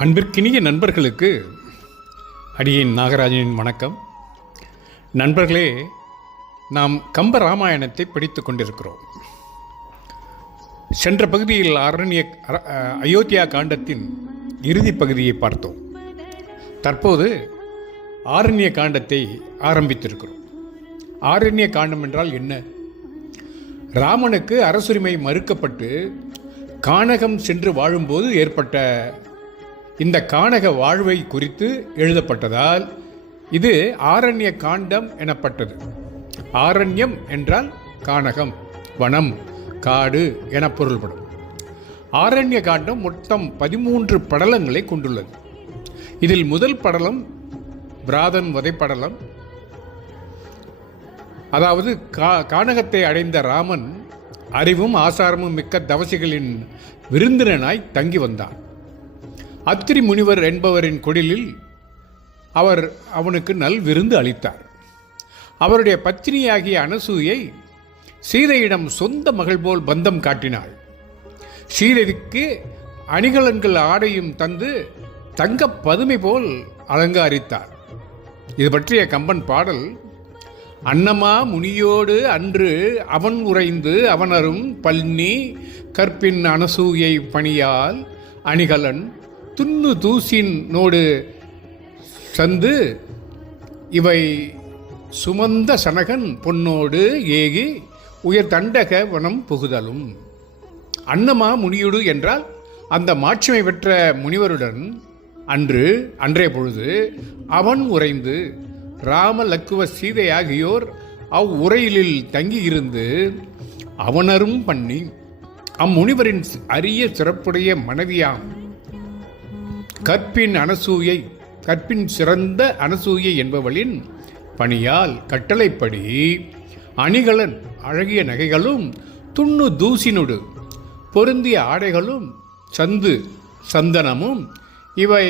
அன்பிற்கினிய நண்பர்களுக்கு அடியேன் நாகராஜனின் வணக்கம். நண்பர்களே, நாம் கம்ப ராமாயணத்தை படித்து கொண்டிருக்கிறோம். சென்ற பகுதியில் அயோத்தியா காண்டத்தின் இறுதி பகுதியை பார்த்தோம். தற்போது ஆரண்ய காண்டத்தை ஆரம்பித்திருக்கிறோம். ஆரண்ய காண்டம் என்றால் என்ன? ராமனுக்கு அரசுரிமை மறுக்கப்பட்டு கானகம் சென்று வாழும்போது ஏற்பட்ட இந்த கானக வாழ்வை குறித்து எழுதப்பட்டதால் இது ஆரண்ய காண்டம் எனப்பட்டது. ஆரண்யம் என்றால் கானகம், வனம், காடு என பொருள்படும். ஆரண்ய காண்டம் மொத்தம் 13 படலங்களை கொண்டுள்ளது. இதில் முதல் படலம் பிராதன் வதைப்படலம். அதாவது கானகத்தை அடைந்த ராமன் அறிவும் ஆசாரமும் மிக்க தவசிகளின் விருந்தினனாய் தங்கி வந்தான். அத்திரி முனிவர் என்பவரின் குடிலில் அவர் அவனுக்கு நல் விருந்து அளித்தார். அவருடைய பத்தினியாகிய அனசூயை சீதையிடம் சொந்த மகள் போல் பந்தம் காட்டினாள். சீதைக்கு அணிகலன்கள் ஆடையும் தந்து தங்க பதுமை போல் அலங்காரித்தார். இது பற்றிய கம்பன் பாடல்: அன்னமா முனியோடு அன்று அவன் உறைந்து அவனரும் பல்னி கற்பின் அனசூயை பணியால் அணிகலன் துண்ணு தூசின் நோடு சந்து இவை சுமந்த சனகன் பொன்னோடு ஏகி உயர் தண்டக வனம் புகுதலும். அன்னமா முனியோடு என்றால் அந்த மாட்சிமை பெற்ற முனிவருடன் அன்றைய பொழுது அவன் உறைந்து ராம லக்குவ சீதை ஆகியோர் அவ்வுரையிலில் தங்கியிருந்து அவனரும் பண்ணி அம்முனிவரின் அரிய சிறப்புடைய மனைவியாம் கற்பின் சிறந்த அனசூயை என்பவளின் பணியால் கட்டளைப்படி அணிகலன் அழகிய நகைகளும் துண்ணு தூசினொடு பொருந்திய ஆடைகளும் சந்தனமும் இவை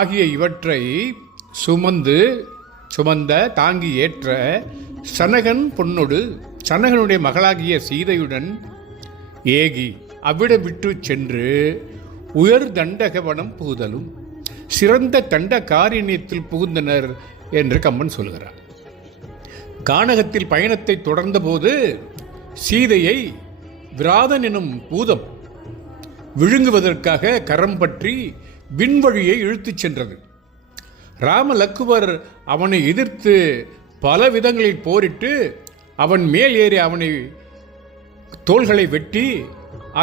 ஆகிய இவற்றை சுமந்த தாங்கி ஏற்ற சனகன் பொன்னொடு சனகனுடைய மகளாகிய சீதையுடன் ஏகி அவ்விடம் விட்டு சென்று உயர் தண்டகவனம் புகுதலும் சிறந்த தண்ட காரியத்தில் புகுந்தனர் என்று கம்பன் சொல்கிறார். கானகத்தில் பயணத்தை தொடர்ந்த போது சீதையை விராதன் எனும் பூதம் விழுங்குவதற்காக கரம் பற்றி விண்வழியை இழுத்துச் சென்றது. ராம லக்குவர் அவனை எதிர்த்து பல விதங்களில் போரிட்டு அவன் மேல் ஏறி அவனை தோள்களை வெட்டி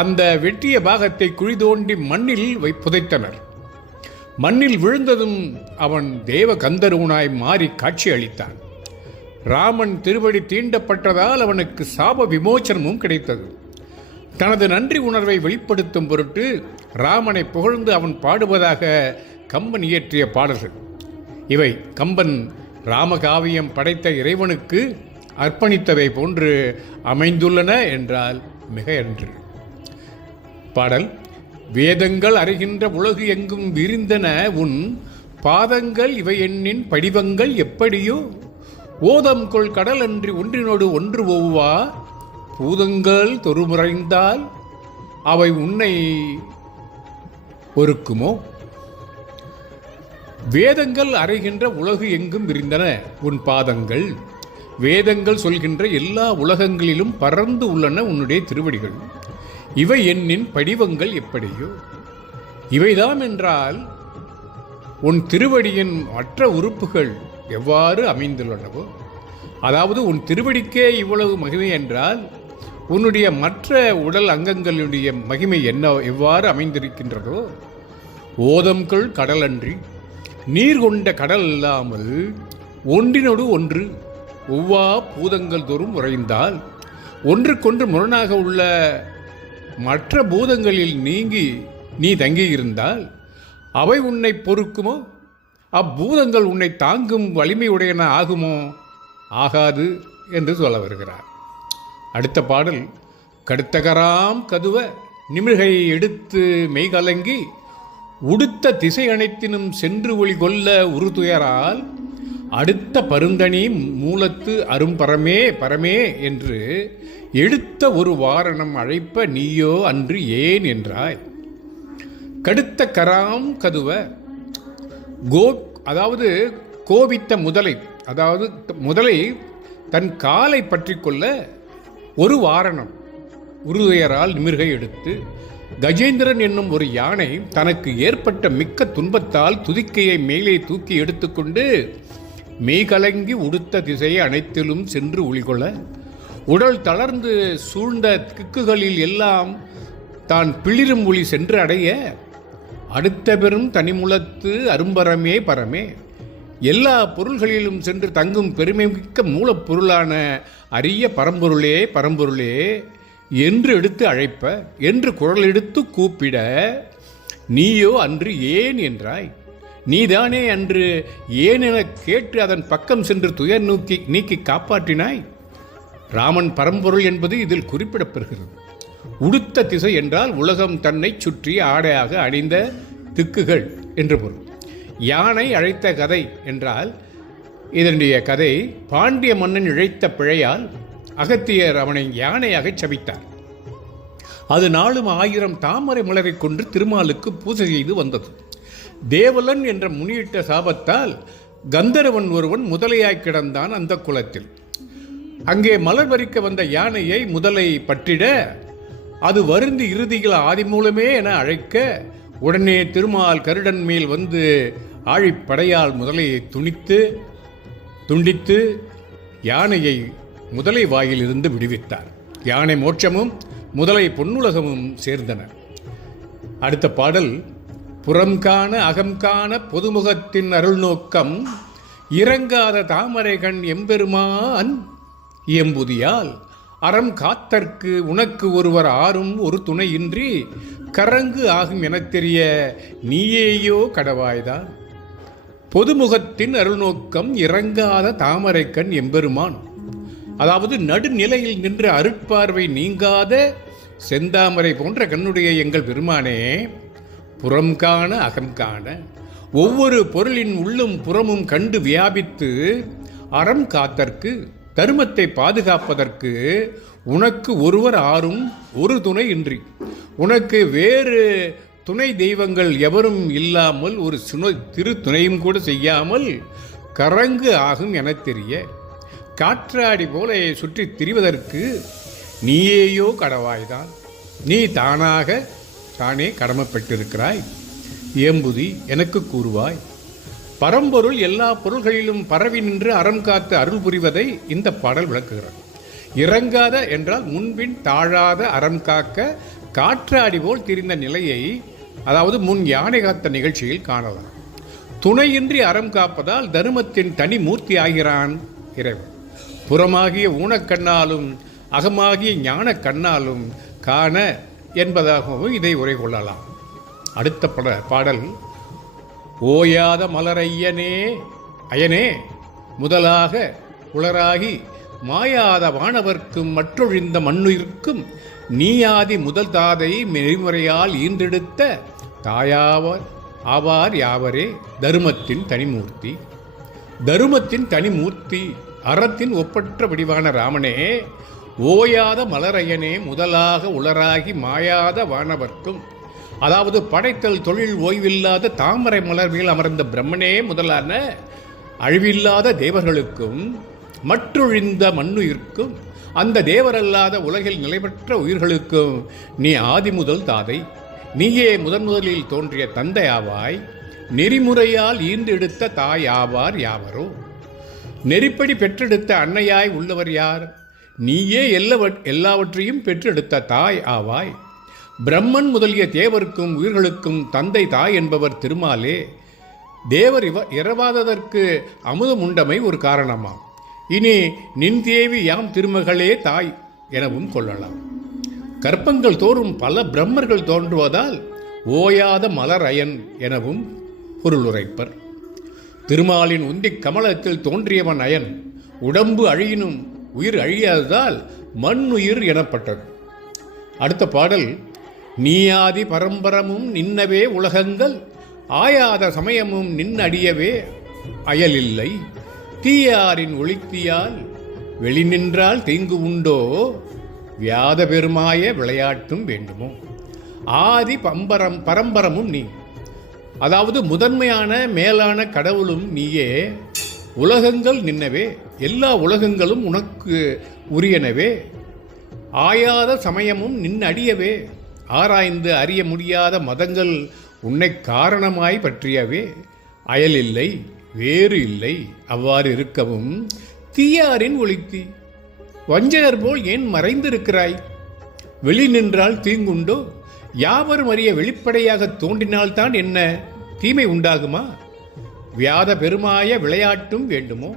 அந்த வெட்டிய பாகத்தை குழி தோண்டி மண்ணில் புதைத்தனர். மண்ணில் விழுந்ததும் அவன் தேவ கந்தர்வனாய் மாறி காட்சி அளித்தான். ராமன் திருவடி தீண்டப்பட்டதால் அவனுக்கு சாப விமோச்சனமும் கிடைத்தது. தனது நன்றி உணர்வை வெளிப்படுத்தும் பொருட்டு ராமனை புகழ்ந்து அவன் பாடுவதாக கம்பன் இயற்றிய பாடல்கள் இவை. கம்பன் ராமகாவியம் படைத்த இறைவனுக்கு அர்ப்பணித்தவை போன்று அமைந்துள்ளன என்றால் மிகையன்று. பாடல்: வேதங்கள் அறிகின்ற உலகு எங்கும் விரிந்தன உன் பாதங்கள் இவை எண்ணின் படிவங்கள் எப்படியோ ஓதம் கொள் கடல் அன்றி ஒன்றினோடு ஒன்று ஒவ்வா பூதங்கள் தொறுமுறைந்தால் அவை உன்னை ஒருக்குமோ. வேதங்கள் அறைகின்ற உலகு எங்கும் விரிந்தன உன் பாதங்கள். வேதங்கள் சொல்கின்ற எல்லா உலகங்களிலும் பறந்து உள்ளன உன்னுடைய திருவடிகள். இவை எண்ணின் படிவங்கள் எப்படியோ. இவைதாம் என்றால் உன் திருவடியின் மற்ற உறுப்புகள் எவ்வாறு அமைந்துள்ளனவோ, அதாவது உன் திருவடிக்கே இவ்வளவு மகிமை என்றால் உன்னுடைய மற்ற உடல் அங்கங்களுடைய மகிமை எவ்வாறு அமைந்திருக்கின்றதோ. ஓதம்கள் கடலன்றி நீர் கொண்ட கடல் இல்லாமல் ஒன்றினோடு ஒன்று ஒவ்வா பூதங்கள் தோறும் உறைந்தால் ஒன்றுக்கொன்று முரணாக உள்ள மற்ற பூதங்களில் நீங்கி நீ தங்கியிருந்தால் அவை உன்னை பொறுக்குமோ? அப்பூதங்கள் உன்னை தாங்கும் வலிமையுடையன ஆகுமோ? ஆகாது என்று சொல்ல வருகிறார். அடுத்த பாடல்: கடுத்தகராம் கதுவ நிமிழ்கை எடுத்து மெய்கலங்கி உடுத்த திசை அனைத்தினும் சென்று ஒளி கொல்ல உருதுயரால் அடுத்த பருந்தனி மூலத்து அரும்பரமே பரமே என்று எடுத்த ஒரு வாரணம் அழைப்ப நீயோ அன்று ஏன் என்றாய். கடுத்த கராம் கதுவ அதாவது கோபித்த முதலை, அதாவது முதலை தன் காலை பற்றி கொள்ள ஒரு வாரணம் உருதுயரால் நிமிர்கை எடுத்து கஜேந்திரன் என்னும் ஒரு யானை தனக்கு ஏற்பட்ட மிக்க துன்பத்தால் துதிக்கையை மேலே தூக்கி எடுத்துக்கொண்டு மெய்கலங்கி உடுத்த திசையை அனைத்திலும் சென்று ஒளிகொள்ள உடல் தளர்ந்து சூழ்ந்த திக்குகளில் எல்லாம் தான் பிளிரும் ஒளி சென்று அடைய அடுத்த பெரும் தனிமுலத்து அரும்பரமே பரமே எல்லா பொருள்களிலும் சென்று தங்கும் பெருமைமிக்க மூலப்பொருளான அரிய பரம்பொருளே பரம்பொருளே என்று எடுத்து அழைப்ப என்று குரல் எடுத்து கூப்பிட நீயோ அன்று ஏன் என்றாய், நீதானே அன்று ஏன் என கேட்டு அதன் பக்கம் சென்று துயர் நீக்கி காப்பாற்றினாய். ராமன் பரம்பொருள் என்பது இதில் குறிப்பிடப்பெறுகிறது. உடுத்த திசை என்றால் உலகம் தன்னை சுற்றி ஆடையாக அணிந்த திக்குகள் என்று பொருள். யானை அழைத்த கதை என்றால் இதனுடைய கதை பாண்டிய மன்னன் இழைத்த பிழையால் அகத்தியர் அவனை யானையாக சபித்தார். அது நாளும் 1000 தாமரை மலரை கொண்டு திருமாலுக்கு பூஜை செய்து வந்தது. தேவலன் என்ற முனியிட்ட சாபத்தால் கந்தர்வன் ஒருவன் முதலையாய் கிடந்தான் அந்த குலத்தில். அங்கே மலர் பறிக்க வந்த யானையை முதலை பற்றிட அது வருந்தி இறுதியில் ஆதி மூலமே என அழைக்க உடனே திருமால் கருடன் மேல் வந்து ஆழிப்படையால் முதலையை துண்டித்து யானையை முதலை வாயிலிருந்து விடுவித்தார். யானை மோட்சமும் முதலை பொன்னுலகமும் சேர்ந்தன. அடுத்த பாடல் புறம்காண அகம்காண பொதுமுகத்தின் அருள் நோக்கம் இறங்காத தாமரை கண் எம்பெருமான் இயம்புதியால் அறம் காத்தற்கு உனக்கு ஒருவர் ஆறும் ஒரு துணையின்றி கரங்கு ஆகும் எனத் தெரிய நீயேயோ கடவாய்தான். பொதுமுகத்தின் அருள்நோக்கம் இறங்காத தாமரைக்கண் எம்பெருமான், அதாவது நடுநிலையில் நின்ற அருட்பார்வை நீங்காத செந்தாமரை போன்ற கண்ணுடைய எங்கள் பெருமானே, புறம் காண அகம் காண ஒவ்வொரு பொருளின் உள்ளும் புறமும் கண்டு வியாபித்து அறம் காத்தற்கு தர்மத்தை பாதுகாப்பதற்கு உனக்கு ஒருவர் ஆறும் ஒரு துணை இன்றி, உனக்கு வேறு துணை தெய்வங்கள் எவரும் இல்லாமல் ஒரு திரு துணையும் கூட செய்யாமல் கரங்கு ஆகும் என தெரிய காற்றாடி போல சுற்றி திரிவதற்கு நீயேயோ கடவாய்தான். நீ தானே கடமைப்பட்டிருக்கிறாய். ஏம்புதி எனக்கு கூறுவாய். பரம்பொருள் எல்லா பொருள்களிலும் பரவி நின்று அறம் காத்து அருள் புரிவதை இந்த பாடல் விளக்குகிறது. இறங்காத என்றால் முன்பின் தாழாத அறம் காக்க காற்றாடி போல் திரிந்த நிலையை, அதாவது முன் யானை காத்த நிகழ்ச்சியில் காணலாம். துணையின்றி அறம் காப்பதால் தருமத்தின் தனி மூர்த்தி ஆகிறான் இறைவன். புறமாகிய ஊனக்கண்ணாலும் அகமாகிய ஞான கண்ணாலும் காண என்பதாகவும் இதை உரை கொள்ளலாம். அடுத்த பாடல் ஓயாத மலரையனே அயனே முதலாக உளராகி மாயாத வானவர்க்கும் மற்றொழிந்த மண்ணுயிர்க்கும் நீயாதி முதல் தாதை நெறிமுறையால் ஈன்றெடுத்த தாயாவர் ஆவார் யாவரே தருமத்தின் தனிமூர்த்தி. தருமத்தின் தனிமூர்த்தி அறத்தின் ஒப்பற்ற வடிவான ராமனே, ஓயாத மலரையனே முதலாக உளராகி மாயாத வானவர்க்கும், அதாவது படைத்தல் தொழில் ஓய்வில்லாத தாமரை மலர் மேல் அமர்ந்த பிரம்மனே முதலான அழிவில்லாத தேவர்களுக்கும் மற்றொழிந்த மண்ணுயிர்க்கும், அந்த தேவரல்லாத உலகில் நிலைபெற்ற உயிர்களுக்கும் நீ ஆதி முதல் தாதை, நீயே முதலில் தோன்றிய தந்தை ஆவாய். நெறிமுறையால் ஈண்டெடுத்த தாய் ஆவார் யாவரோ. நெறிப்படி பெற்றெடுத்த அன்னையாய் உள்ளவர் யார்? நீயே எல்லாவற்றையும் பெற்றெடுத்த தாய் ஆவாய். பிரம்மன் முதலிய தேவருக்கும் உயிர்களுக்கும் தந்தை தாய் என்பவர் திருமாலே. தேவர் இரவாததற்கு அமுதம் உண்டமை ஒரு காரணமாம். இனி நின் தேவி யாம் திருமகளே தாய் எனவும் கொள்ளலாம். கற்பங்கள் தோறும் பல பிரம்மர்கள் தோன்றுவதால் ஓயாத மலர் அயன் எனவும் பொருளுரைப்பர். திருமாலின் உந்திக் கமலத்தில் தோன்றியவன் அயன். உடம்பு அழியினும் உயிர் அழியாததால் மண்ணுயிர் எனப்பட்டது. அடுத்த பாடல் நீயாதி பரம்பரமும் நின்னவே உலகங்கள் ஆயாத சமயமும் நின்னடியவே அயலில்லை. தீயாரின் ஒளித்தியால் வெளி நின்றால் தீங்கு உண்டோ வியாத பெருமாய விளையாட்டும் வேண்டுமோ. ஆதி பரம்பரமும் நீ. அதாவது முதன்மையான மேலான கடவுளும் நீயே. உலகங்கள் நின்னவே, எல்லா உலகங்களும் உனக்கு உரியனவே. ஆயாத சமயமும் நின்னடியவே. ஆராய்ந்து அறிய முடியாத மதங்கள் உன்னை காரணமாய் பற்றியவே. அயல் இல்லை, வேறு இல்லை. அவ்வாறு இருக்கவும் தீயாரின் ஒளித்தி. வஞ்சகர் போல் ஏன் மறைந்திருக்கிறாய்? வெளி நின்றால் தீங்குண்டோ? யாவரும் அறிய வெளிப்படையாக தோன்றினால்தான் என்ன தீமை உண்டாகுமா? வியாத பெருமாய விளையாட்டும் வேண்டுமோ?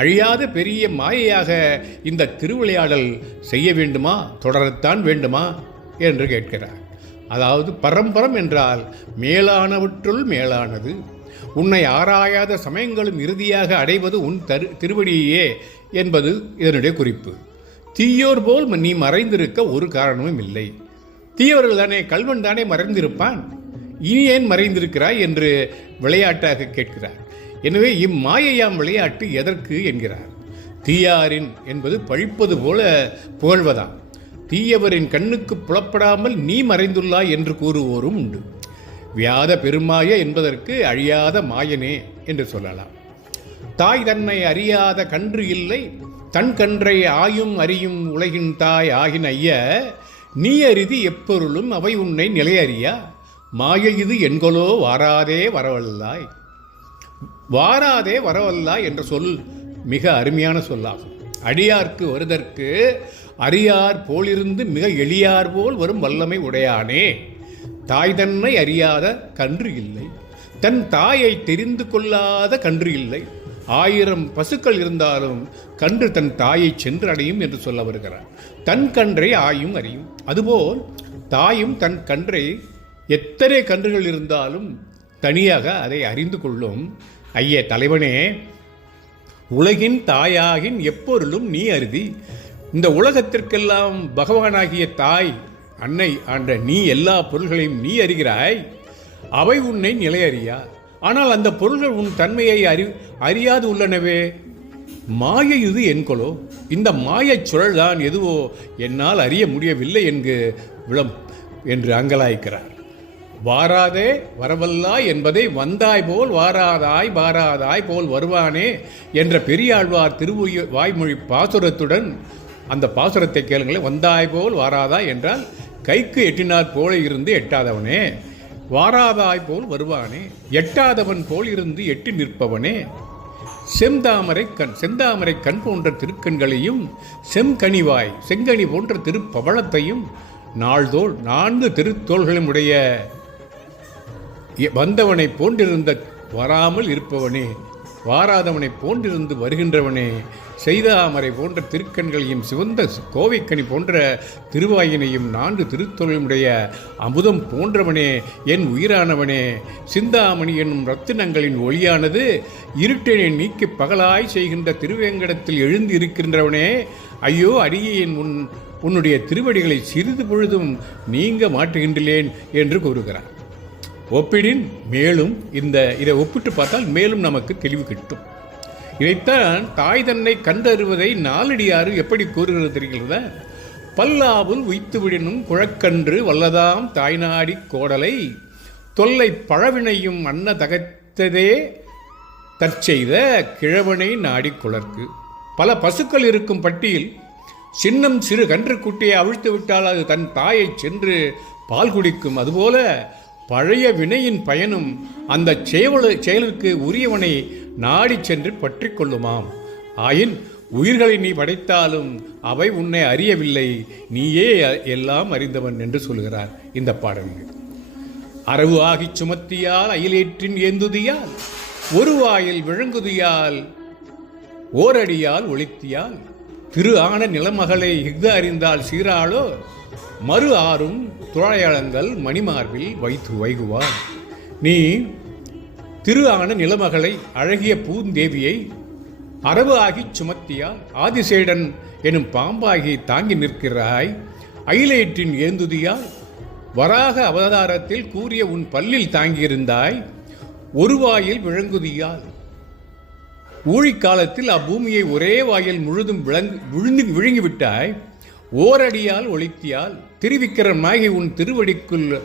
அழியாத பெரிய மாயையாக இந்த திருவிளையாடல் செய்ய வேண்டுமா? தொடரத்தான் வேண்டுமா என்று கேட்கிறார். அதாவது பரம்பரம் என்றால் மேலானவற்றுள் மேலானது. உன்னை ஆராயாத சமயங்களும் இறுதியாக அடைவது உன் திருவடியே என்பது இதனுடைய குறிப்பு. தீயோர் போல் நீ மறைந்திருக்க ஒரு காரணமும் இல்லை. தீயவர்கள் தானே, கல்வன் தானே மறைந்திருப்பான். இனி ஏன் மறைந்திருக்கிறாய் என்று விளையாட்டாக கேட்கிறார். எனவே இம்மாயையாம் விளையாட்டு எதற்கு என்கிறார். தீயாரின் என்பது பழிப்பது போல புகழ்வதாம். தீயவரின் கண்ணுக்கு புலப்படாமல் நீ மறைந்துள்ளாய் என்று கூறுவோரும் உண்டு. வியாத பெருமாய என்பதற்கு அழியாத மாயனே என்று சொல்லலாம். தாய் தன்னை அறியாத கன்று இல்லை, தன் கன்றை ஆயும் அறியும் உலகின் தாய் ஆகின ஐய. நீ அரிதி எப்பொருளும் அவை உன்னை நிலையறியா. மாய இது என்கொலோ வாராதே வரவல்லாய். வாராதே வரவல்லாய் என்ற சொல் மிக அருமையான சொல்லாகும். அடியார்க்கு வருதற்கு அறியார் போலிருந்து மிக எளியார் போல் வரும் வல்லமை உடையானே. தாய் தன்னை அறியாத கன்று இல்லை, தன் தாயை தெரிந்து கொள்ளாத கன்று இல்லை. 1000 பசுக்கள் இருந்தாலும் கன்று தன் தாயை சென்று அடையும் என்று சொல்ல வருகிறார். தன் கன்றை ஆயும் அறியும். அதுபோல் தாயும் தன் கன்றை எத்தனை கன்றுகள் இருந்தாலும் தனியாக அதை அறிந்து கொள்ளும். ஐய தலைவனே, உலகின் தாயாகின் எப்பொருளும் நீ அருதி. இந்த உலகத்திற்கெல்லாம் பகவானாகிய தாய் அன்னை ஆண்ட நீ எல்லா பொருள்களையும் நீ அறிகிறாய். அவை உன்னை நிலையறியா. ஆனால் அந்த பொருள்கள் உன் தன்மையை அறியாது உள்ளனவே. மாயை இது என்கொலோ? இந்த மாயச் சுழல் தான் எதுவோ என்னால் அறிய முடியவில்லை என்று அங்கலாய்க்கிறார். வாராதே வரவல்லாய் என்பதை வந்தாய் போல் வாராதாய் வாராதாய் போல் வருவானே என்ற பெரியாழ்வார் வாய்மொழி பாசுரத்துடன் அந்த பாசுரத்தை கேளுங்களேன். வந்தாய் போல் வாராதாய் என்றால் கைக்கு எட்டினார் போல இருந்து எட்டாதவனே. வாராதாய் போல் வருவானே, எட்டாதவன் போல் இருந்து எட்டி நிற்பவனே. செந்தாமரை கண் போன்ற திருக்கண்களையும் செங்கனிவாய் செங்கனி போன்ற திருப்பவளத்தையும் நாள்தோள் 4 திருத்தோள்களும் உடைய வந்தவனை போன்றிருந்த வராமல் இருப்பவனே, வாராதவனை போன்றிருந்து வருகின்றவனே. செய்தாமரை போன்ற திருக்கண்களையும் சிவந்த கோவைக்கனி போன்ற திருவாயினையும் 4 திருத்தொழிலுடைய அமுதம் போன்றவனே, என் உயிரானவனே. சிந்தாமணி என்னும் ரத்தினங்களின் ஒளியானது இருட்டினை நீக்கி பகலாய் செய்கின்ற திருவேங்கடத்தில் எழுந்து இருக்கின்றவனே. ஐயோ அடியேன் உன்னுடைய திருவடிகளை சிறிது பொழுதும் நீங்க மாட்டுகின்றேன் என்று கூறுகிறார். ஒப்பிடின் மேலும் இதை ஒப்பிட்டு பார்த்தால் மேலும் நமக்கு தெளிவு கிட்டும். இதைத்தான் தாய் தன்னை கண்டறிவதை நாலடியாறு எப்படி கூறுகிறது தெரிகிறதா? பல்லாவுல் உய்த்து விடினும் குழக்கன்று வல்லதாம் தாய்நாடி கோடலை தொல்லை பழவினையும் அன்ன தகத்ததே தற்செய்த கிழவனை நாடி குளர்க்கு. பல பசுக்கள் இருக்கும் பட்டியில் சின்னம் சிறு கன்று குட்டியை அவிழ்த்து விட்டால் அது தன் தாயை சென்று பால் குடிக்கும். அதுபோல பழைய வினையின் பயனும் அந்த செயலுக்கு உரியவனை நாடி சென்று பற்றி கொள்ளுமாம். ஆயின் உயிர்களை நீ படைத்தாலும் அவை உன்னை அறியவில்லை, நீயே எல்லாம் அறிந்தவன் என்று சொல்கிறார் இந்த பாடலில். அரவு ஆகிச் சுமத்தியால் அயிலேற்றின் ஏந்துதியால் ஒரு வாயில் விழுங்குதியால் ஓரடியால் ஒளித்தியால் திரு ஆன நிலமகளை இஃது அறிந்தால் சீராளோ மறு ஆறும் துழாயளங்கள் மணிமார்பில் வைத்து வைகுவார். நீ திரு ஆன நிலமகளை அழகிய பூந்தேவியை அரவு ஆகிச் சுமத்தியால் ஆதிசேடன் எனும் பாம்பாகி தாங்கி நிற்கிறாய். அயிலேற்றின் ஏந்துதியால் வராக அவதாரத்தில் கூறிய உன் பல்லில் தாங்கியிருந்தாய். ஒரு வாயில் விழுங்குதியால் ஊழிக்காலத்தில் அப்பூமியை ஒரே வாயில் முழுதும் விழுங்கிவிட்டாய். ஓரடியால் ஒளித்தியால் திருவிக்கிரமாகி உன் திருவடிக்குள்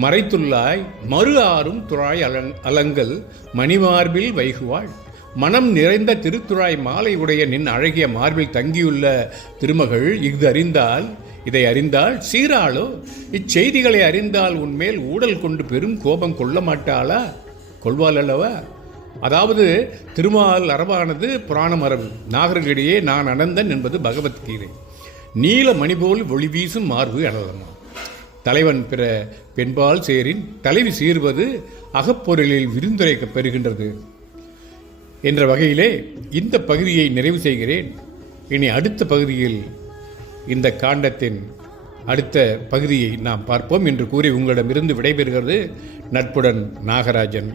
மறைத்துள்ளாய் மறு ஆறும் துழாய் அலங்கல் மணிமார்பில் வைகுவாள் மனம் நிறைந்த திருத்துழாய் மாலை உடைய நின் அழகிய மார்பில் தங்கியுள்ள திருமகள் இதை அறிந்தால் சீராளோ இச்செய்திகளை அறிந்தால் உன்மேல் ஊடல் கொண்டு பெரும் கோபம் கொள்ள மாட்டாளா? கொள்வாள் அல்லவா? அதாவது திருமால் அரபானது புராண மரபு. நாகர்களிடையே நான் அனந்தன் என்பது பகவத்கீதை. நீல மணி போல் ஒளி வீசும் மார்பு அனந்தமா. தலைவன் பிற பெண்பால் சேரின் தலைவி சீர்வது அகப்பொருளில் விருந்துரைக்கப் பெறுகின்றது என்ற வகையிலே இந்த பகுதியை நிறைவு செய்கிறேன். இனி அடுத்த பகுதியில் இந்த காண்டத்தின் அடுத்த பகுதியை நாம் பார்ப்போம் என்று கூறி உங்களிடமிருந்து விடைபெறுகிறது நட்புடன் நாகராஜன்.